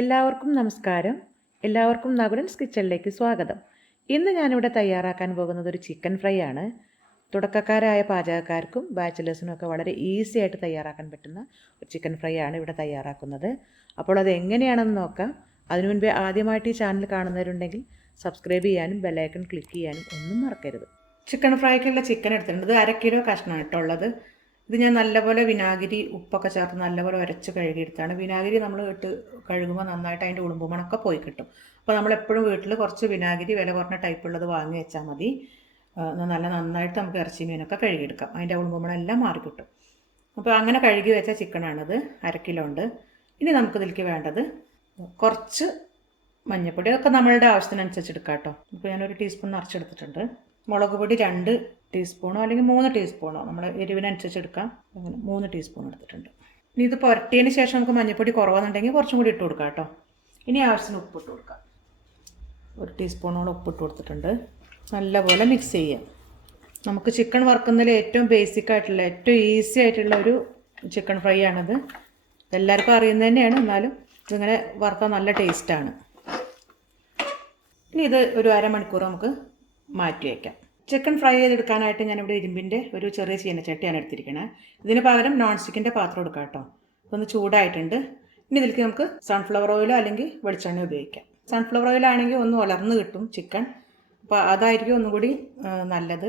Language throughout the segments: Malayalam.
എല്ലാവർക്കും നമസ്കാരം. എല്ലാവർക്കും നകുലൻസ് കിച്ചണിലേക്ക് സ്വാഗതം. ഇന്ന് ഞാനിവിടെ തയ്യാറാക്കാൻ പോകുന്നത് ഒരു ചിക്കൻ ഫ്രൈ ആണ്. തുടക്കക്കാരായ പാചകക്കാർക്കും ബാച്ചിലേഴ്സിനും ഒക്കെ വളരെ ഈസി ആയിട്ട് തയ്യാറാക്കാൻ പറ്റുന്ന ഒരു ചിക്കൻ ഫ്രൈ ആണ് ഇവിടെ തയ്യാറാക്കുന്നത്. അപ്പോൾ അത് എങ്ങനെയാണെന്ന് നോക്കാം. അതിനു മുൻപേ ആദ്യമായിട്ട് ഈ ചാനൽ കാണുന്നവരുണ്ടെങ്കിൽ സബ്സ്ക്രൈബ് ചെയ്യാനും ബെല്ലൈക്കൺ ക്ലിക്ക് ചെയ്യാനും ഒന്നും മറക്കരുത്. ചിക്കൻ ഫ്രൈക്കുള്ള ചിക്കൻ എടുത്തിട്ടുണ്ട്. ഇത് 1/2 കിലോ കഷ്ണമാണ് ഇട്ടുള്ളത്. ഇത് ഞാൻ നല്ലപോലെ വിനാഗിരി ഉപ്പൊക്കെ ചേർത്ത് നല്ലപോലെ ഉരച്ച് കഴുകിയെടുത്താണ്. വിനാഗിരി നമ്മൾ ഇട്ട് കഴുകുമ്പോൾ നന്നായിട്ട് അതിൻ്റെ ഉളുമ്പുമണമൊക്കെ പോയി കിട്ടും. അപ്പോൾ നമ്മളെപ്പോഴും വീട്ടിൽ കുറച്ച് വിനാഗിരി വില കുറഞ്ഞ ടൈപ്പുള്ളത് വാങ്ങി വെച്ചാൽ മതി. നന്നായിട്ട് നമുക്ക് ഇറച്ചി മീനൊക്കെ കഴുകിയെടുക്കാം. അതിൻ്റെ ഉളുമ്പുമണം എല്ലാം മാറിക്കിട്ടും. അപ്പോൾ അങ്ങനെ കഴുകി വെച്ച ചിക്കനാണിത്. 1/2 കിലോ ഉണ്ട്. ഇനി നമുക്കിതിലേക്ക് വേണ്ടത് കുറച്ച് മഞ്ഞൾപ്പൊടി. അതൊക്കെ നമ്മളുടെ ആവശ്യത്തിനനുസരിച്ച് എടുക്കാം കേട്ടോ. ഇപ്പോൾ ഞാനൊരു ടീസ്പൂൺ നിറച്ചെടുത്തിട്ടുണ്ട്. മുളക് പൊടി 2 ടീസ്പൂണോ അല്ലെങ്കിൽ 3 ടീസ്പൂണോ നമ്മുടെ എരിവിനനുസരിച്ച് എടുക്കാം. അങ്ങനെ 3 ടീസ്പൂൺ എടുത്തിട്ടുണ്ട്. ഇനി ഇത് പുരട്ടിയതിന് ശേഷം നമുക്ക് മഞ്ഞൾപ്പൊടി കുറവാണെന്നുണ്ടെങ്കിൽ കുറച്ചും കൂടി ഇട്ട് കൊടുക്കാം കേട്ടോ. ഇനി ആവശ്യത്തിന് ഉപ്പിട്ട് കൊടുക്കാം. 1 ടീസ്പൂണോളം ഉപ്പിട്ട് കൊടുത്തിട്ടുണ്ട്. നല്ലപോലെ മിക്സ് ചെയ്യാം. നമുക്ക് ചിക്കൻ വറുക്കുന്നതിൽ ഏറ്റവും ബേസിക് ആയിട്ടുള്ള ഏറ്റവും ഈസി ആയിട്ടുള്ള ഒരു ചിക്കൻ ഫ്രൈ ആണിത്. എല്ലാവർക്കും അറിയുന്നത് തന്നെയാണ്, എന്നാലും ഇതിങ്ങനെ വറുക്കാൻ നല്ല ടേസ്റ്റാണ്. ഇനി ഇത് ഒരു അരമണിക്കൂർ നമുക്ക് മാറ്റി വയ്ക്കാം. ചിക്കൻ ഫ്രൈ ചെയ്തെടുക്കാനായിട്ട് ഞാനിവിടെ ഇരുമ്പിൻ്റെ ഒരു ചെറിയ ചീനച്ചട്ടിയാണ് എടുത്തിരിക്കുന്നത്. ഇതിന് പകരം നോൺ സ്റ്റിക്കിൻ്റെ പാത്രം എടുക്കാം കേട്ടോ. ഇതൊന്ന് ചൂടായിട്ടുണ്ട്. ഇനി ഇതിലേക്ക് നമുക്ക് സൺഫ്ലവർ ഓയിലോ അല്ലെങ്കിൽ വെളിച്ചെണ്ണ ഉപയോഗിക്കാം. സൺഫ്ലവർ ഓയിലാണെങ്കിൽ ഒന്ന് വളർന്ന് കിട്ടും ചിക്കൻ. അപ്പോൾ അതായിരിക്കും ഒന്നും കൂടി നല്ലത്.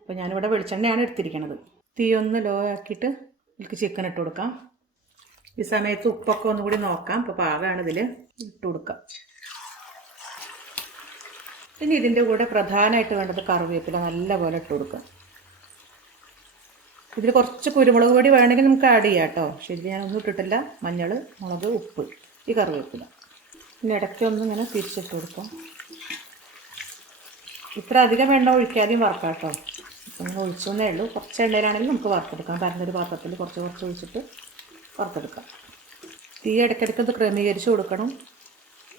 അപ്പോൾ ഞാനിവിടെ വെളിച്ചെണ്ണയാണ് എടുത്തിരിക്കുന്നത്. തീ ഒന്ന് ലോ ആക്കിയിട്ട് ഇതിലേക്ക് ചിക്കൻ ഇട്ട് കൊടുക്കാം. ഈ സമയത്ത് ഉപ്പൊക്കെ ഒന്നുകൂടി നോക്കാം. അപ്പോൾ പാകമാണ് ഇതിൽ ഇട്ട് കൊടുക്കാം. ഇനി ഇതിൻ്റെ കൂടെ പ്രധാനമായിട്ട് വേണ്ടത് കറിവേപ്പില നല്ലപോലെ ഇട്ട് കൊടുക്കുക. ഇതിൽ കുറച്ച് കുരുമുളക് പൊടി വേണമെങ്കിൽ നമുക്ക് ആഡ് ചെയ്യാം കേട്ടോ. ശരി, ഞാനൊന്നും ഇട്ടിട്ടില്ല. മഞ്ഞൾ, മുളക്, ഉപ്പ്, ഈ കറിവേപ്പില. പിന്നെ ഇടയ്ക്കൊന്നും ഇങ്ങനെ തിരിച്ചിട്ട് കൊടുക്കാം. ഇത്ര അധികം എണ്ണ ഒഴിക്കാതെയും വറുക്കാം കേട്ടോ. ഇപ്പം ഇങ്ങനെ ഒഴിച്ചെന്നേ ഉള്ളൂ. കുറച്ച് എണ്ണയിലാണെങ്കിൽ നമുക്ക് വറുത്തെടുക്കാം. പരന്നൊരു പാത്രത്തിൽ കുറച്ച് ഒഴിച്ചിട്ട് വറുത്തെടുക്കാം. തീ ഇടയ്ക്കിടയ്ക്ക് ഇത് ക്രമീകരിച്ച് കൊടുക്കണം.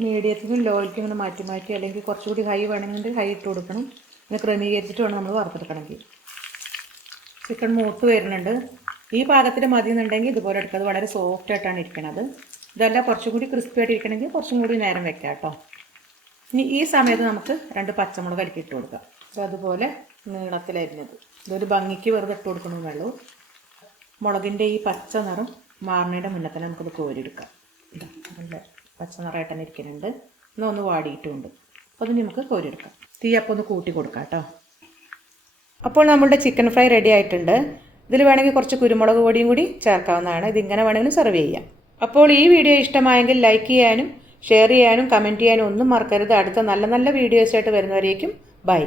മീഡിയത്തിനും ലോയിലേക്കും ഇങ്ങനെ മാറ്റി അല്ലെങ്കിൽ കുറച്ചുകൂടി ഹൈ വേണമെങ്കിൽ ഹൈ ഇട്ട് കൊടുക്കണം. ഇങ്ങനെ ക്രമീകരിച്ചിട്ട് വേണം നമ്മൾ വറുത്തെടുക്കണമെങ്കിൽ. ചിക്കൻ മൂത്ത് വരുന്നുണ്ട്. ഈ പാകത്തിൽ മതി എന്നുണ്ടെങ്കിൽ ഇതുപോലെ എടുക്കുക. അത് വളരെ സോഫ്റ്റ് ആയിട്ടാണ് ഇരിക്കുന്നത്. ഇതല്ല കുറച്ചും കൂടി ക്രിസ്പി ആയിട്ട് ഇരിക്കണമെങ്കിൽ കുറച്ചും കൂടി നേരം വെക്കാം കേട്ടോ. ഇനി ഈ സമയത്ത് നമുക്ക് 2 പച്ചമുളക് അരിക്കി ഇട്ട് കൊടുക്കാം. അതുപോലെ നീളത്തിലരിഞ്ഞത്. ഇതൊരു ഭംഗിക്ക് വെറുതെ ഇട്ട് കൊടുക്കണമെന്നുള്ളൂ. മുളകിൻ്റെ ഈ പച്ച നിറം മാറുന്നതിൻ്റെ മുന്നേ തന്നെ നമുക്കത് കോരിയെടുക്കാം. നല്ല പച്ച നിറമായിട്ട് തന്നെ ഇരിക്കുന്നുണ്ട്. ഒന്ന് വാടിയിട്ടുമുണ്ട്. അപ്പോൾ അത് നമുക്ക് കോരിയെടുക്കാം. തീ അപ്പോൾ ഒന്ന് കൂട്ടി കൊടുക്കാം കേട്ടോ. അപ്പോൾ നമ്മളുടെ ചിക്കൻ ഫ്രൈ റെഡി ആയിട്ടുണ്ട്. ഇതിൽ വേണമെങ്കിൽ കുറച്ച് കുരുമുളക് പൊടിയും കൂടി ചേർക്കാവുന്നതാണ്. ഇതിങ്ങനെ വേണമെങ്കിലും സെർവ് ചെയ്യാം. അപ്പോൾ ഈ വീഡിയോ ഇഷ്ടമായെങ്കിൽ ലൈക്ക് ചെയ്യാനും ഷെയർ ചെയ്യാനും കമൻറ്റ് ചെയ്യാനും ഒന്നും മറക്കരുത്. അടുത്ത നല്ല നല്ല വീഡിയോസായിട്ട് വരുന്നവരേക്കും ബൈ.